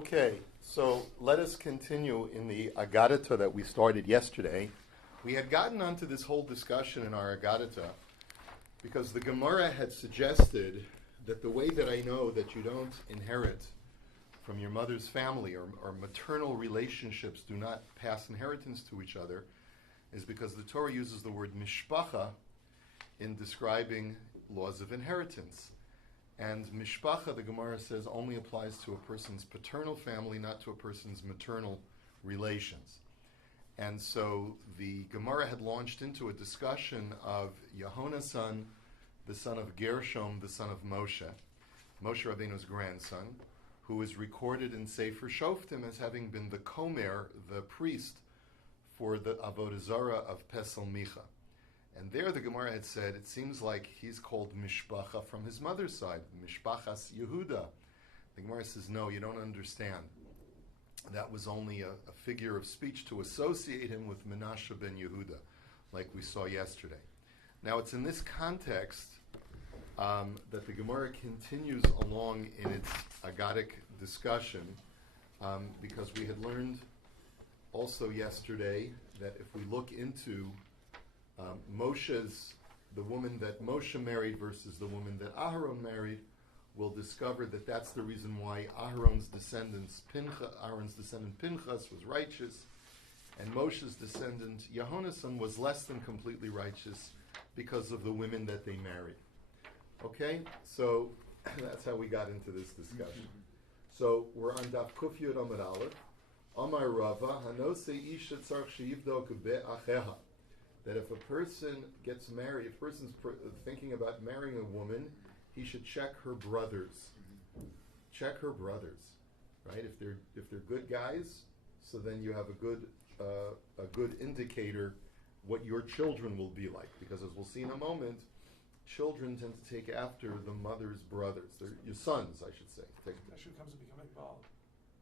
Okay, so let us continue in the Agadata that we started yesterday. We had gotten onto this whole discussion in our Agadata because the Gemara had suggested that the way that I know that you don't inherit from your mother's family or maternal relationships do not pass inheritance to each other is because the Torah uses the word mishpacha in describing laws of inheritance. And mishpacha, the Gemara says, only applies to a person's paternal family, not to a person's maternal relations. And so the Gemara had launched into a discussion of Yehonasan, the son of Gershom, the son of Moshe Rabbeinu's grandson, who is recorded in Sefer Shoftim as having been the Komer, the priest, for the Avodah Zarah of Pesel Micha. And there the Gemara had said, it seems like he's called Mishpacha from his mother's side, Mishpachas Yehuda. The Gemara says, no, you don't understand. That was only a figure of speech to associate him with Menashe ben Yehuda, like we saw yesterday. Now it's in this context that the Gemara continues along in its Agadic discussion, because we had learned also yesterday that if we look into the woman that Moshe married versus the woman that Aharon married, we'll discover that that's the reason why Aharon's descendant Pinchas was righteous, and Moshe's descendant Yehonasan was less than completely righteous because of the women that they married. Okay, so that's how we got into this discussion. So we're on Daf Kuf Yud Amud Aleph. Amar Rava Hanose Isha Tzarch Sheyivdok Be'acheha. That if a person gets married, if a person's thinking about marrying a woman, he should check her brothers. Check her brothers, right? If they're good guys, so then you have a good indicator what your children will be like. Because as we'll see in a moment, children tend to take after the mother's brothers. They're your sons, I should say. Actually comes to becoming bald.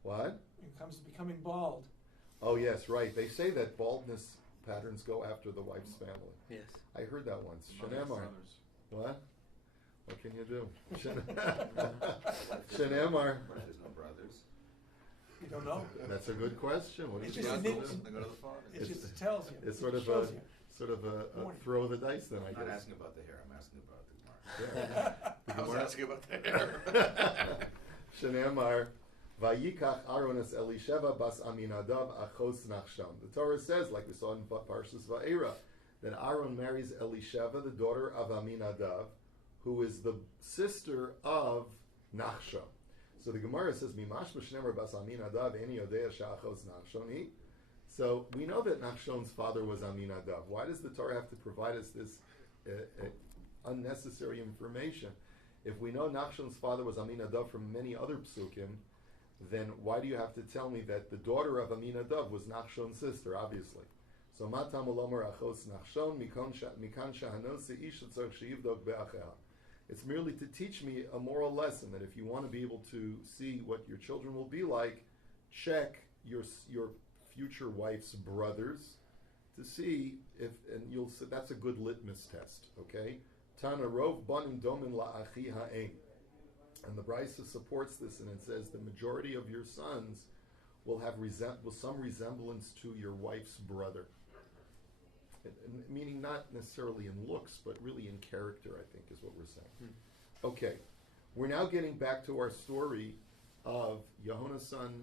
What? It comes to becoming bald. Oh yes, right. They say that baldness patterns go after the wife's family. Yes. I heard that once. Shenemar. What? What can you do? Shenemar. There's no brothers. You don't know. That's a good question. What It's is just it? They go to the father. It just tells you. It's sort It of a shows you. throw the dice then, I I'm not guess. asking about the hair. I'm asking about the Gemara. Yeah. I was asking about the hair. Shenemar. Vayikach Aronas Elisheva bas Aminadav achos Nachshon. The Torah says, like we saw in Parshas Va'era, that Aaron marries Elisheva, the daughter of Aminadav, who is the sister of Nachshon. So the Gemara says, Mimash b'shnemer bas Aminadav eni yodea she'achos Nachshoni. So we know that Nachshon's father was Aminadav. Why does the Torah have to provide us this unnecessary information? If we know Nachshon's father was Aminadav from many other psukim, then why do you have to tell me that the daughter of Aminadav was Nachshon's sister, obviously? So, Matam Olomar Achos Nachshon, Mikan Shahanose Isha Tzarch Sheyivdok Be'acheha. It's merely to teach me a moral lesson that if you want to be able to see what your children will be like, check your future wife's brothers to see if, and you'll see, that's a good litmus test, okay? Tana Rov Banim Domin La'achi Ha'ein. And the Brisa supports this, and it says the majority of your sons will have some resemblance to your wife's brother. Meaning not necessarily in looks, but really in character, I think, is what we're saying. Okay, we're now getting back to our story of Yehonasan,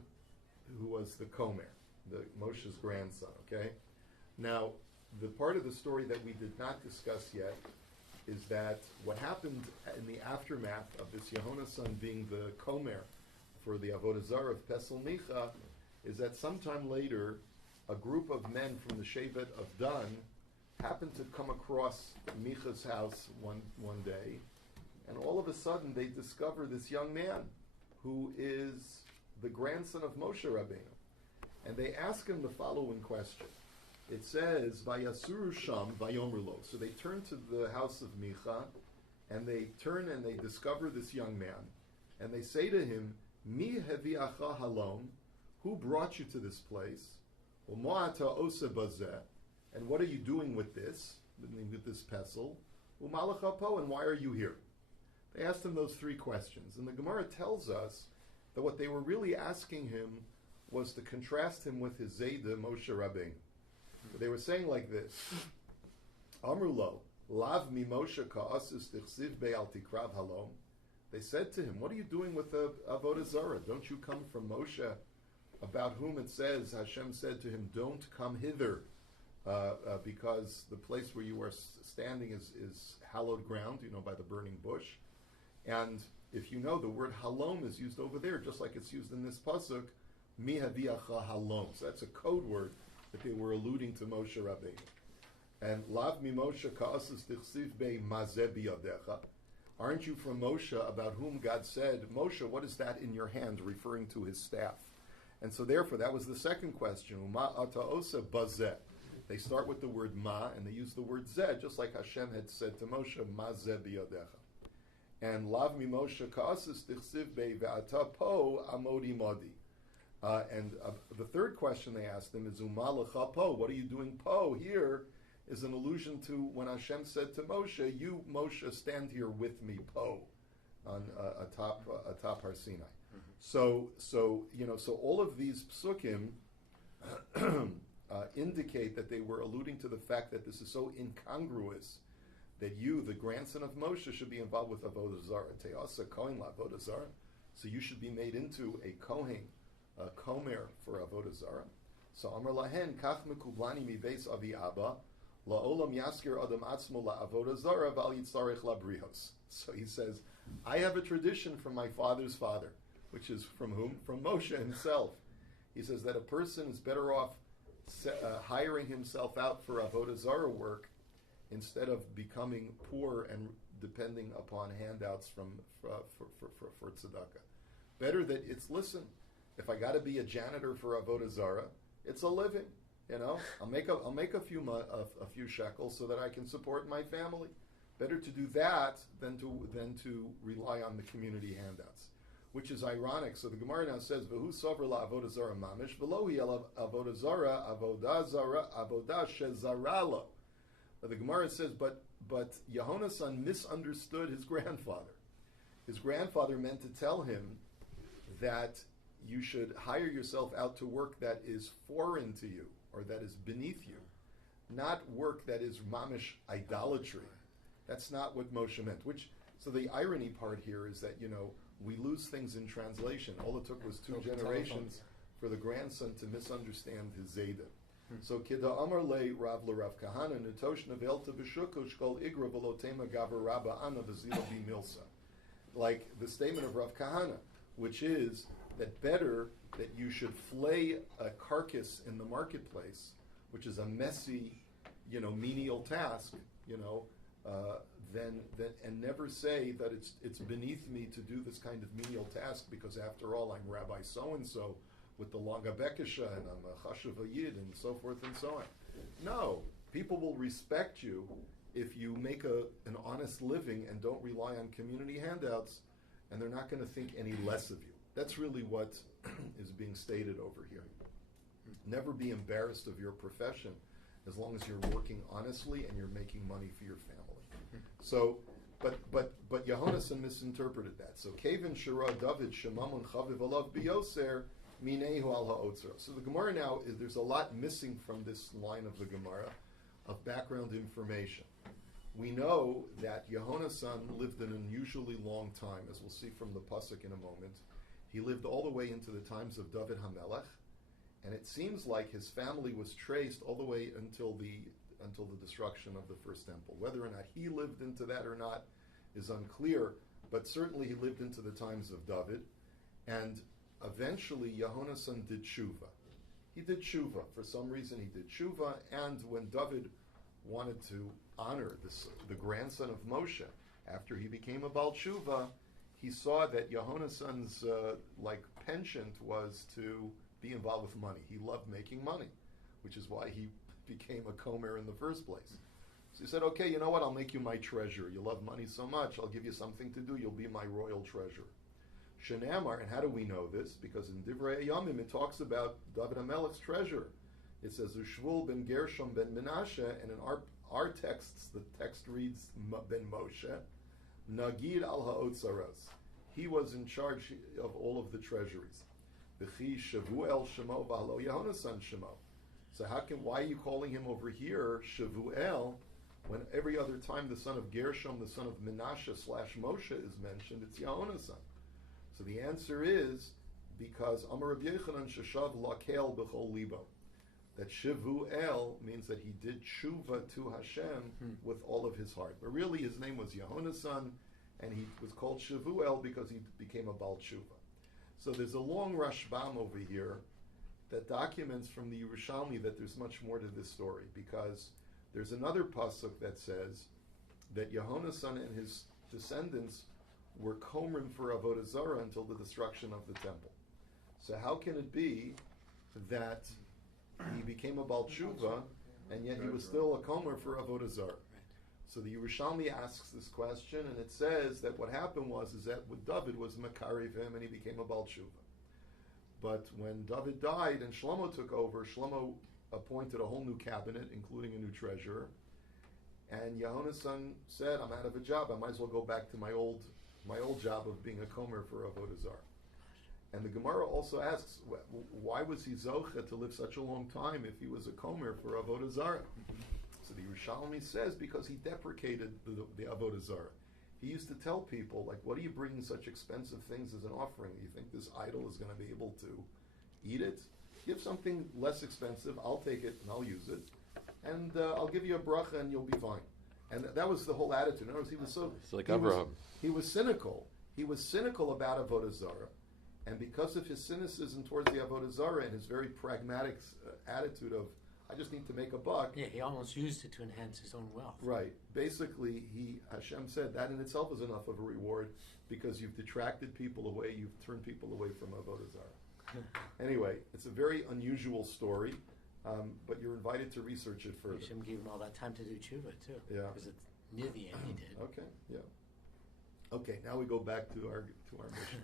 who was the Komer, the Moshe's grandson, okay? Now, the part of the story that we did not discuss yet is that what happened in the aftermath of this Yehonasan being the Komer for the Avodah Zarah of Pesel Micha is that sometime later a group of men from the Shevet of Dan happened to come across Micha's house one day, and all of a sudden they discover this young man who is the grandson of Moshe Rabbeinu. And they ask him the following question. It says, Vayasuru Sham Vayomru Lo. So they turn to the house of Micha, and they turn and they discover this young man, and they say to him, Mi heviacha halom, who brought you to this place? U'ma'ata ose bazeh, and what are you doing with this pestle? U'malacha po, and why are you here? They asked him those three questions, and the Gemara tells us that what they were really asking him was to contrast him with his Zayda Moshe Rabbeinu. They were saying like this: Amrulo, lav mi Moshe ka'asis tichsiv be'al tikrav halom. They said to him, "What are you doing with the avodah zarah? Don't you come from Moshe, about whom it says Hashem said to him, don't come hither, because the place where you are standing is hallowed ground, by the burning bush." And if you know, the word halom is used over there, just like it's used in this pasuk, mi haviacha halom. So that's a code word that they were alluding to Moshe Rabbeinu. And lav mi Moshe ka'asis tichsiv be mazeh biyadecha. Aren't you from Moshe, about whom God said, Moshe, what is that in your hand, referring to his staff? And so therefore, that was the second question. Ma ata osa bazeh. They start with the word ma, and they use the word zeh, just like Hashem had said to Moshe, ma zeh biyadecha. And lav mi Moshe ka'asis tichsiv be ve'ata po amodi modi. And the third question they asked him is, Uma lecha po, what are you doing po? Here is an allusion to when Hashem said to Moshe, you, Moshe, stand here with me po, on atop Har Sinai. So all of these psukim indicate that they were alluding to the fact that this is so incongruous that you, the grandson of Moshe, should be involved with avodah zarah. Te'asa kohen la'avodah zarah. So you should be made into a kohen, a komer for avodah zarah. So Amar lahen kach mekublani mi beis avi abba la'olam yaskir adam atzmo la'avodah zarah v'al yitzarech labrios. So he says, I have a tradition from my father's father, which is from whom? From Moshe himself. He says that a person is better off hiring himself out for avodah zarah work instead of becoming poor and depending upon handouts for tzedakah. Better that it's, listen, if I got to be a janitor for avodah zarah, it's a living. I'll make a few shekels so that I can support my family. Better to do that than to rely on the community handouts, which is ironic. So the Gemara now says, "V'hu sover la avodah zara mamish, v'lo hi avodah zara avodah shezaralo." But the Gemara says, but Yehonasan misunderstood his grandfather. His grandfather meant to tell him that you should hire yourself out to work that is foreign to you, or that is beneath you, not work that is mamish idolatry. That's not what Moshe meant. So the irony part here is that, we lose things in translation. All it took was two generations for the grandson to misunderstand his Zayda. So Kida Amar Le Rav Kahana Netosh Navelta B'Shukush Kol Igra Velotema Gavar Rabba Ana V'Zila Bi Milsa. Like the statement of Rav Kahana, which is that better that you should flay a carcass in the marketplace, which is a messy, menial task, and never say that it's beneath me to do this kind of menial task because after all I'm Rabbi so and so with the Longa Bekisha and I'm a Chashuv Yid and so forth and so on. No, people will respect you if you make an honest living and don't rely on community handouts, and they're not going to think any less of you. That's really what is being stated over here. Never be embarrassed of your profession as long as you're working honestly and you're making money for your family. So, but Yehonasan misinterpreted that. So, Kevin Shira David Shemamun Chaviv Alav Biyoser Minehu Al Ha'otzra. So the Gemara now there's a lot missing from this line of the Gemara of background information. We know that Yehonasan lived an unusually long time, as we'll see from the pasuk in a moment. He lived all the way into the times of David HaMelech, and it seems like his family was traced all the way until the destruction of the first temple. Whether or not he lived into that or not is unclear, but certainly he lived into the times of David, and eventually Yehonasan did tshuva. He did tshuva. For some reason he did tshuva, and when David wanted to honor the grandson of Moshe after he became a Baal tshuva, he saw that Yehonasan's penchant was to be involved with money. He loved making money, which is why he became a comer in the first place. So he said, okay, you know what, I'll make you my treasurer. You love money so much, I'll give you something to do. You'll be my royal treasurer. Shenamar, and how do we know this? Because in Divrei Yamim it talks about David HaMelech's treasure. It says, Ushvul ben Gershom ben Menashe, and in our texts, the text reads ben Moshe, Nagid al ha'otzaros. he was in charge of all of the treasuries. V'chi Shavuel Shemo v'halo Yehonasan Shemo. So why are you calling him over here Shavuel when every other time the son of Gershom, the son of Menashe / Moshe is mentioned, it's Yehonasan? So the answer is because Amar Rabbi Yochanan Sheshav Lakel B'chol Libo. That Shavuel means that he did tshuva to Hashem with all of his heart. But really his name was Yehonasan, and he was called Shavuel because he became a Baal Tshuva. So there's a long Rashbam over here that documents from the Yerushalmi that there's much more to this story, because there's another pasuk that says that Yehonasan and his descendants were komrim for Avodah Zarah until the destruction of the temple. So how can it be that he became a Baal Tshuva and yet he was still a komer for Avodah Zarah? So the Yerushalmi asks this question, and it says that what happened was that with David was Makariv him and he became a Baal Tshuva. But when David died and Shlomo took over, Shlomo appointed a whole new cabinet, including a new treasurer. And Yehonasan said, "I'm out of a job. I might as well go back to my old job of being a komer for Avodah Zarah." And the Gemara also asks, why was he zoche to live such a long time if he was a komer for Avodah Zarah? So the Yerushalmi says because he deprecated the Avodah Zarah. He used to tell people, like, what are you bringing such expensive things as an offering? You think this idol is going to be able to eat it? Give something less expensive, I'll take it and I'll use it. And I'll give you a bracha and you'll be fine. And that was the whole attitude. In other words, he was It's like Abraham. He was cynical. He was cynical about Avodah Zarah. And because of his cynicism towards the Avodah Zarah and his very pragmatic attitude of, I just need to make a buck. Yeah, he almost used it to enhance his own wealth. Right. Basically, Hashem said that in itself is enough of a reward because you've detracted people away, you've turned people away from Avodah Zarah. Anyway, it's a very unusual story, but you're invited to research it further. Hashem gave him all that time to do tshuva, too. Yeah. Because near the end he did. Okay, yeah. Okay, now we go back to our Mishnah.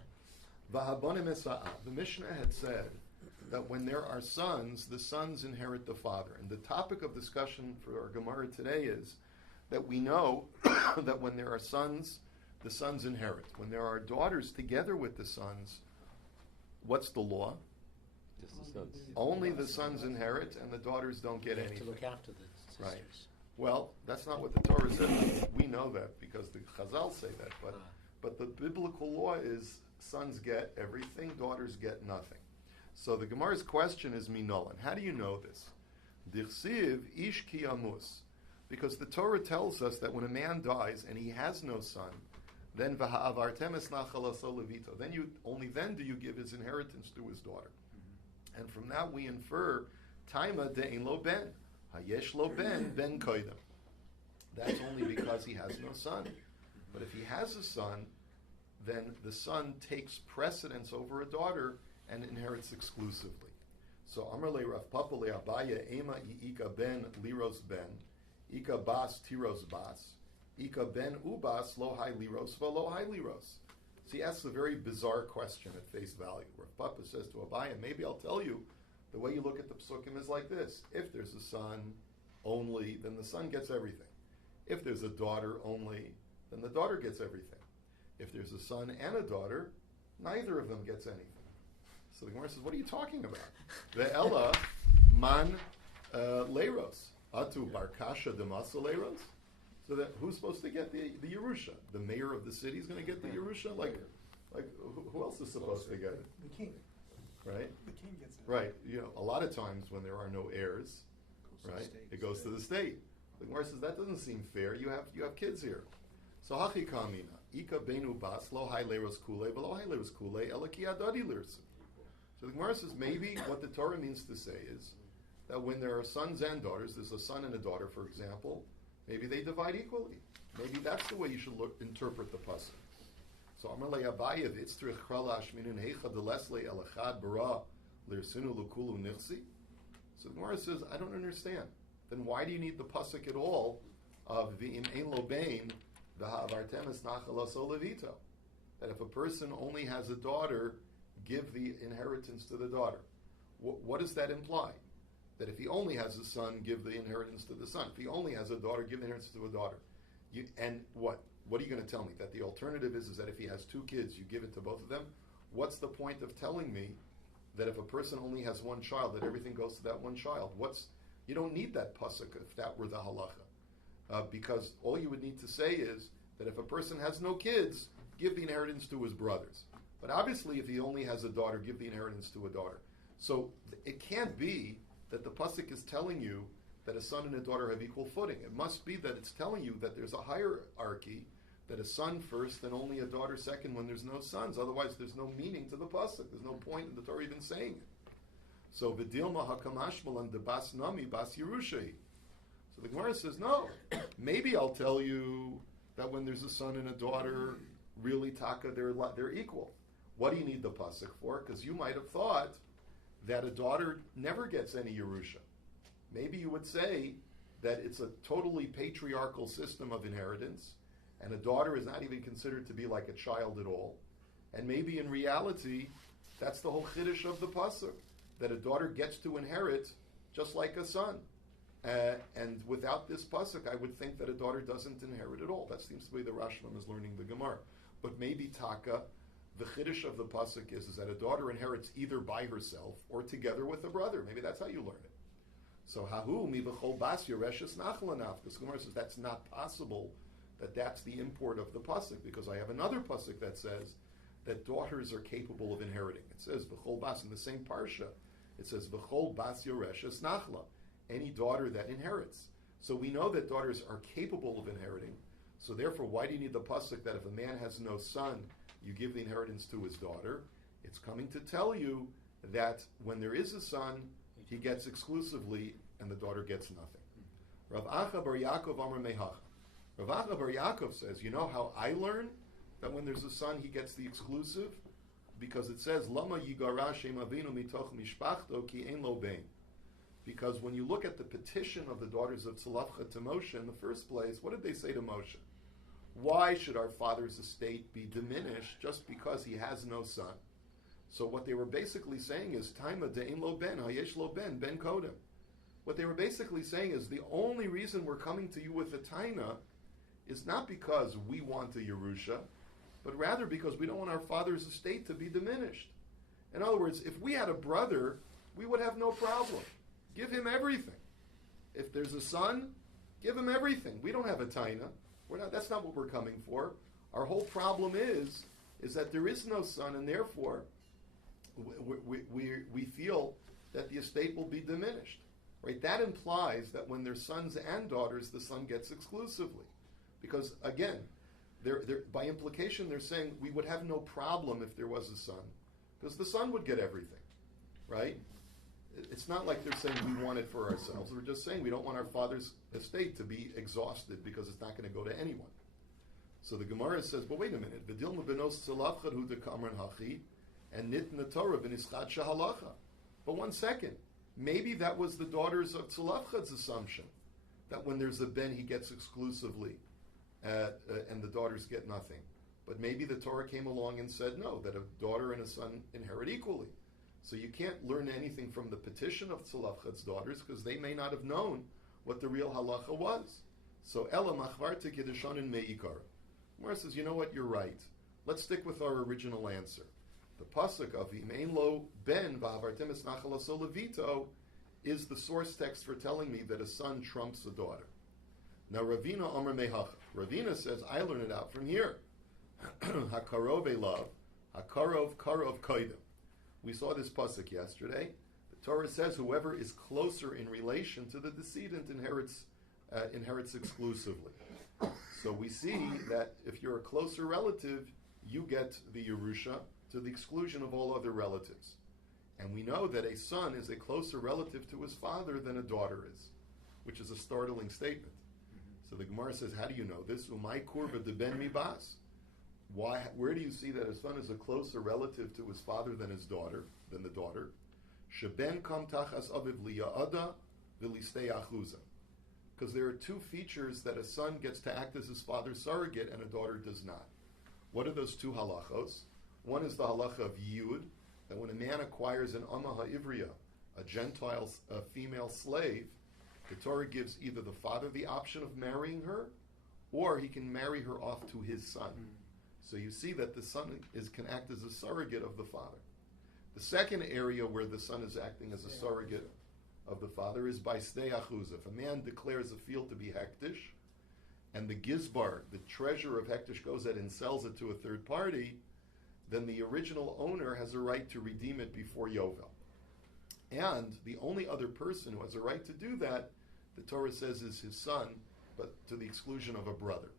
V'habonim esa'ah. The Mishnah had said that when there are sons, the sons inherit the father. And the topic of discussion for our Gemara today is that we know that when there are sons, the sons inherit. When there are daughters together with the sons, what's the law? Just the sons. Only the sons inherit and the daughters don't get You have anything. to look after the sisters. Right. Well, that's not what the Torah says. We know that because the Chazal say that. But the biblical law is sons get everything, daughters get nothing. So the Gemara's question is minolan. How do you know this? Dichsiv ish ki amus. Because the Torah tells us that when a man dies and he has no son, then v'ha'avartem es nachalaso levito. Then only then do you give his inheritance to his daughter. And from that we infer taima de'in lo ben. Hayesh lo ben koidem. That's only because he has no son. But if he has a son, then the son takes precedence over a daughter and inherits exclusively. So Amar le Rav Papa le Abaya Ema Ika ben Liros ben Ika bas Tiros bas Ika ben Ubas lo hai Liros lo hai Liros. So he asks a very bizarre question at face value. Rav Papa says to Abaya, maybe I'll tell you, the way you look at the psukim is like this. If there's a son only, then the son gets everything. If there's a daughter only, then the daughter gets everything. If there's a son and a daughter, neither of them gets anything. So the Gemara says, what are you talking about? Ve'ela man leiros. Atu barkasha demasa leiros. So that who's supposed to get the Yerusha? The mayor of the city is going to get the Yerusha? Like who else is supposed to get it? The king. Right? The king gets it. Right. A lot of times when there are no heirs, right, it goes to the state. The Gemara says, that doesn't seem fair. You have kids here. So hachi kamina. Ika benu bas lo hai leiros kule, v'lo hai leiros kule, ela ki adadi lirsu. So the Gemara says maybe what the Torah means to say is that when there are sons and daughters, there's a son and a daughter, for example, maybe they divide equally. Maybe that's the way you should interpret the pasuk. So Amar le Abayev itztrich chralash minun heicha delesle elachad bara lirsinu lukulu nirsi. So the Gemara says, I don't understand. Then why do you need the pasuk at all of v'im ein lo bein v'ha'avartem es nachalaso levito? That if a person only has a daughter, give the inheritance to the daughter. What does that imply? That if he only has a son, give the inheritance to the son. If he only has a daughter, give the inheritance to a daughter. And what? what are you going to tell me? That the alternative is that if he has 2 kids, you give it to both of them? What's the point of telling me that if a person only has 1 child, that everything goes to that 1 child? You don't need that pasuk if that were the halacha. Because all you would need to say is that if a person has no kids, give the inheritance to his brothers. But obviously, if he only has a daughter, give the inheritance to a daughter. So it can't be that the pasuk is telling you that a son and a daughter have equal footing. It must be that it's telling you that there's a hierarchy, that a son first and only a daughter second when there's no sons. Otherwise, there's no meaning to the pasuk. There's no point in the Torah even saying it. So v'dilma hakamashmal and the bas nami bas Yerushai. So the Gemara says, no, maybe I'll tell you that when there's a son and a daughter, really taka, they're equal. What do you need the pasuk for? Because you might have thought that a daughter never gets any Yerusha. Maybe you would say that it's a totally patriarchal system of inheritance, and a daughter is not even considered to be like a child at all. And maybe in reality, that's the whole chiddush of the pasuk, that a daughter gets to inherit just like a son. And without this pasuk, I would think that a daughter doesn't inherit at all. That seems to be the Rashbam is learning the Gemara. But maybe taka, the chiddush of the pasuk is that a daughter inherits either by herself or together with a brother. Maybe that's how you learn it. So hahu mi v'chol bas yoreshes nachlanaf. This Gemara says that's not possible. That's the import of the pasuk, because I have another pasuk that says that daughters are capable of inheriting. It says v'chol bas in the same parsha. It says v'chol bas yoreshes nachla. Any daughter that inherits. So we know that daughters are capable of inheriting. So therefore, why do you need the pasuk that if a man has no son, you give the inheritance to his daughter? It's coming to tell you that when there is a son, he gets exclusively, and the daughter gets nothing. Rav Acha bar Yaakov Amar Mehacha. Rav Acha bar Yaakov says, you know how I learn that when there's a son, he gets the exclusive? Because it says, Lama yigara shem avinu mitoch mishpachto ki ein lo bein. Because when you look at the petition of the daughters of Tzalafcha to Moshe in the first place, what did they say to Moshe? Why should our father's estate be diminished just because he has no son? So what they were basically saying is, Taima de'in lo ben, hayesh lo ben, ben kodem. What they were basically saying is, the only reason we're coming to you with a taina is not because we want a Yerusha, but rather because we don't want our father's estate to be diminished. In other words, if we had a brother, we would have no problem. Give him everything. If there's a son, give him everything. We don't have a taina. That's not what we're coming for. Our whole problem is that there is no son, and therefore we feel that the estate will be diminished. Right? That implies that when there's sons and daughters, the son gets exclusively. Because again, they're, by implication, they're saying we would have no problem if there was a son, because the son would get everything. Right? It's not like they're saying we want it for ourselves. We're just saying we don't want our father's estate to be exhausted because it's not going to go to anyone. So the Gemara says, but wait a minute. V'dilma benos tzalafchad hu dekamran hachi, and nitna Torah b'nischad shahalacha. But one second. Maybe that was the daughters of Tzalafchad's assumption, that when there's a ben, he gets exclusively, and the daughters get nothing. But maybe the Torah came along and said, no, that a daughter and a son inherit equally. So you can't learn anything from the petition of Tzalafchad's daughters because they may not have known what the real halacha was. So Ela machvarte kedushanin meikar. Gemara says, you know what, you're right. Let's stick with our original answer. The pasuk of Imein lo ben v'avartem es nachal aso levito is the source text for telling me that a son trumps a daughter. Now Ravina Omer Mehacha. Ravina says, I learn it out from here. Hakarov elav, hakarov karov koidim. We saw this pasuk yesterday. The Torah says whoever is closer in relation to the decedent inherits exclusively. So we see that if you're a closer relative, you get the Yerusha to the exclusion of all other relatives. And we know that a son is a closer relative to his father than a daughter is, which is a startling statement. So the Gemara says, how do you know this? Umay kurva de ben mibas. Why? Where do you see that a son is a closer relative to his father than the daughter? Sheben kam tachas aviv liya'ada v'listei achuza. Because there are two features that a son gets to act as his father's surrogate and a daughter does not. What are those two halachos? One is the halacha of yud, that when a man acquires an amma ha'ivriya, a Gentile female slave, the Torah gives either the father the option of marrying her, or he can marry her off to his son. So you see that the son can act as a surrogate of the father. The second area where the son is acting as a surrogate of the father is by stei achuzah. If a man declares a field to be hektish, and the gizbar, the treasurer of hektish, goes ahead and sells it to a third party, then the original owner has a right to redeem it before Yovel. And the only other person who has a right to do that, the Torah says, is his son, but to the exclusion of a brother.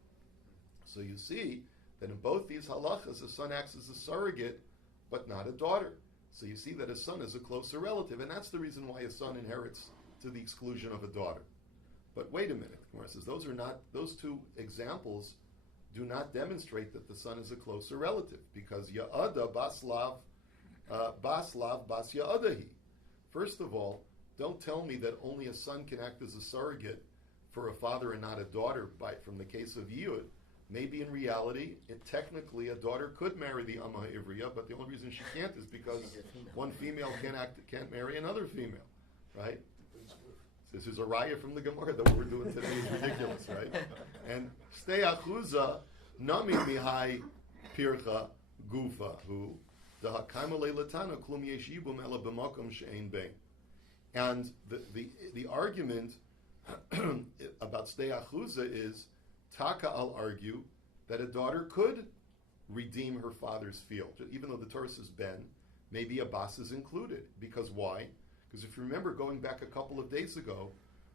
So you see that in both these halachas, a son acts as a surrogate, but not a daughter. So you see that a son is a closer relative, and that's the reason why a son inherits to the exclusion of a daughter. But wait a minute, Gemara says those two examples do not demonstrate that the son is a closer relative, because Ya'ada Baslav Bas Ya'adahi. First of all, don't tell me that only a son can act as a surrogate for a father and not a daughter from the case of Yud. Maybe in reality, technically a daughter could marry the Amma Ivriya, but the only reason she can't is because one female can't marry another female, right? This is a raya from the Gemara that what we're doing today is ridiculous, right? And stei achuza nami mihai pircha gufa hu dahakaima leilatana klum yesh yibum ela b'makom she'ein bein. And the argument about stei achuza is Taka, I'll argue that a daughter could redeem her father's field, even though the Torah says ben, maybe a bas is included. Because why? Because if you remember, going back a couple of days ago,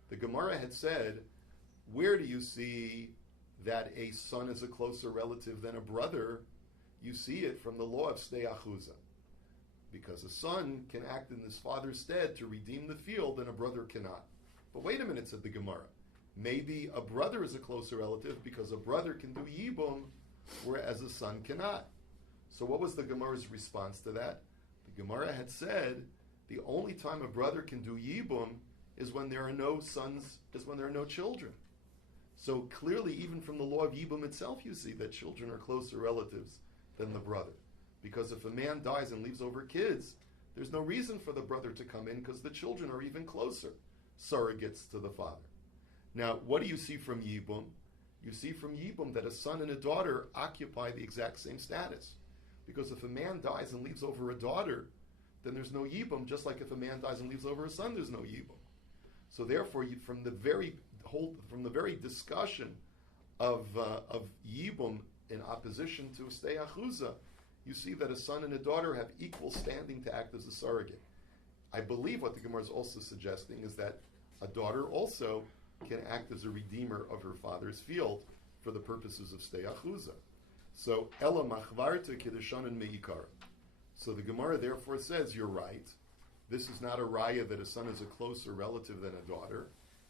the Gemara had said, where do you see that a son is a closer relative than a brother? You see it from the law of stei achuza. Because a son can act in his father's stead to redeem the field, and a brother cannot. But wait a minute, said the Gemara. Maybe a brother is a closer relative because a brother can do yibum, whereas a son cannot. So what was the Gemara's response to that? The Gemara had said the only time a brother can do yibum is when there are no sons, is when there are no children. So clearly, even from the law of yibum itself, you see that children are closer relatives than the brother. Because if a man dies and leaves over kids, there's no reason for the brother to come in because the children are even closer surrogates to the father. Now, what do you see from Yibum? You see from Yibum that a son and a daughter occupy the exact same status. Because if a man dies and leaves over a daughter, then there's no Yibum, just like if a man dies and leaves over a son, there's no Yibum. So therefore, from the very discussion of Yibum in opposition to stei achuza, you see that a son and a daughter have equal standing to act as a surrogate. I believe what the Gemara is also suggesting is that a daughter also can act as a redeemer of her father's field for the purposes of stei achuza. So, Ella machvarta kiddushanan meikar. So the Gemara therefore says, you're right. This is not a raya that a son is a closer relative than a daughter,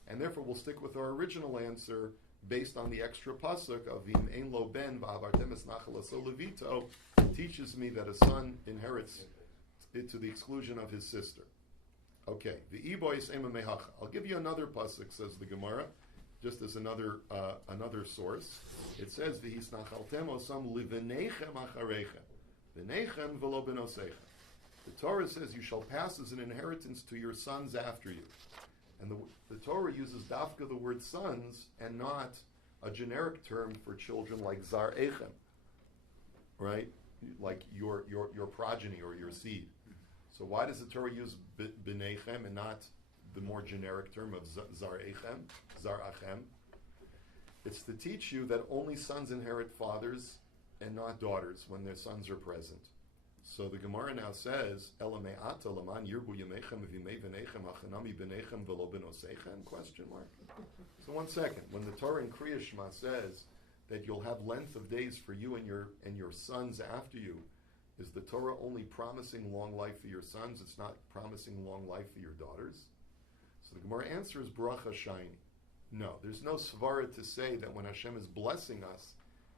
and therefore we'll stick with our original answer based on the extra pasuk of V'im ein lo ben v'avartem es nachal aso levito, teaches me that a son inherits it to the exclusion of his sister. Okay, the ibois ema mehacha. I'll give you another pasuk, says the Gemara, just as another source. It says v'hisnachaltem osam livenechem acharechem, v'nechem v'lo benosechem. The Torah says you shall pass as an inheritance to your sons after you, and the Torah uses dafka the word sons and not a generic term for children like zar echem, right? Like your progeny or your seed. So why does the Torah use b'nechem and not the more generic term of zar achem? It's to teach you that only sons inherit fathers and not daughters when their sons are present. So the Gemara now says, Ela me'ata laman yirbu yemechem v'yimei v'nechem hachanami b'nechem v'lo b'nosechem? Question mark. So 1 second. When the Torah in Kriya Shema says that you'll have length of days for you and your sons after you, is the Torah only promising long life for your sons? It's not promising long life for your daughters? So the Gemara answers bracha shiny. No, there's no svara to say that when Hashem is blessing us,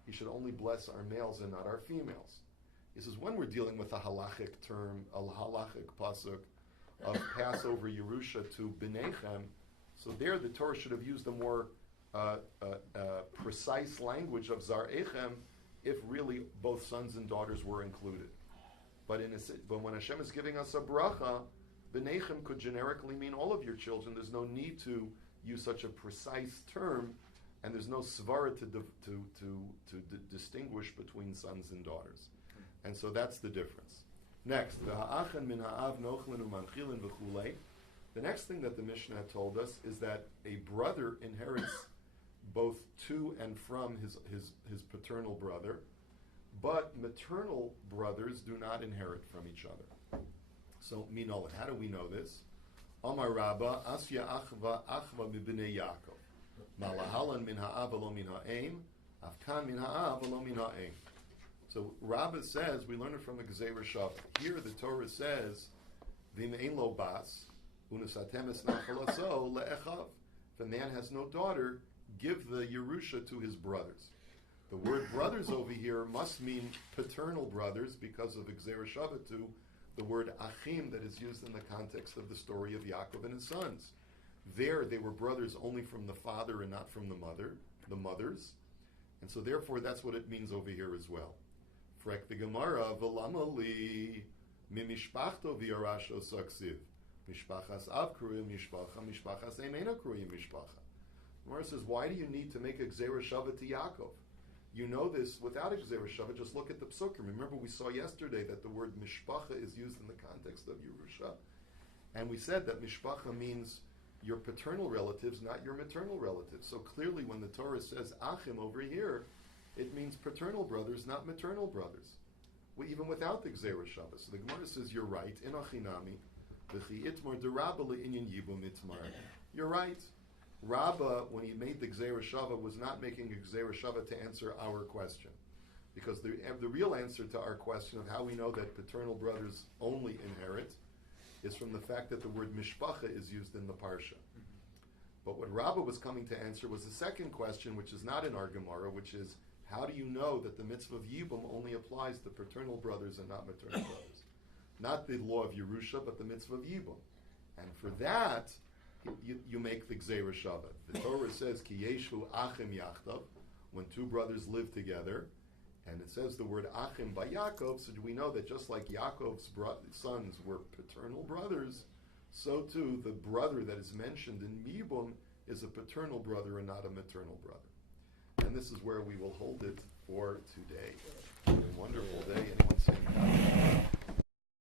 He should only bless our males and not our females. He says when we're dealing with a halachic term, a halachic pasuk of Passover Yerusha to B'nechem, so there the Torah should have used a more precise language of Zar Echem if really both sons and daughters were included. But when Hashem is giving us a bracha, B'nechem could generically mean all of your children. There's no need to use such a precise term and there's no svara distinguish between sons and daughters. And so that's the difference. Next, the next thing that the Mishnah told us is that a brother inherits both to and from his paternal brother, but maternal brothers do not inherit from each other. So, Minola, how do we know this? Amar Rabba, Asya Achva Mibnei Yaakov. Malahalan min ha'av v'lo min ha'em, Afkan min ha'av v'lo min ha'em. So Rabbi says, we learn it from the Gezeira Shavah. Here the Torah says, V'im ein lo bas, unesatem es nachalaso le'echav. If a man has no daughter, give the Yerusha to his brothers. The word brothers over here must mean paternal brothers because of Gezeira Shavah to the word achim that is used in the context of the story of Yaakov and his sons. There they were brothers only from the father and not from the mothers. And so therefore that's what it means over here as well. Frek the Gemara, v'lama li mimishpachto v'yarasho saksiv. Mishpachas av kruyim mishpacha, mishpachas emena kruyim mishpacha. Gemara says, why do you need to make a Gezeira Shavah to Yaakov? You know this without a Gezeira Shavah, just look at the psukim. Remember we saw yesterday that the word mishpacha is used in the context of Yerusha. And we said that mishpacha means your paternal relatives, not your maternal relatives. So clearly when the Torah says achim over here, it means paternal brothers, not maternal brothers. Even without the Gezeira Shavah. So the Gemara says, you're right. In achinami, v'chi itmar derabba le'inyan yibum itmar. You're right. Rabbah, when he made the Gezeira Shavah, was not making a Gezeira Shavah to answer our question. Because the real answer to our question of how we know that paternal brothers only inherit is from the fact that the word mishpacha is used in the parsha. But what Rabbah was coming to answer was the second question, which is not in our Gemara, which is, how do you know that the mitzvah of Yibum only applies to paternal brothers and not maternal brothers? Not the law of Yerusha, but the mitzvah of Yibum. And for that, you make the Gezeira Shavah. The Torah says, Ki yeshu achim yachtav, when two brothers live together, and it says the word achim by Yaakov, so do we know that just like Yaakov's sons were paternal brothers, so too the brother that is mentioned in Yibum is a paternal brother and not a maternal brother. And this is where we will hold it for today. A wonderful day. Anyone saying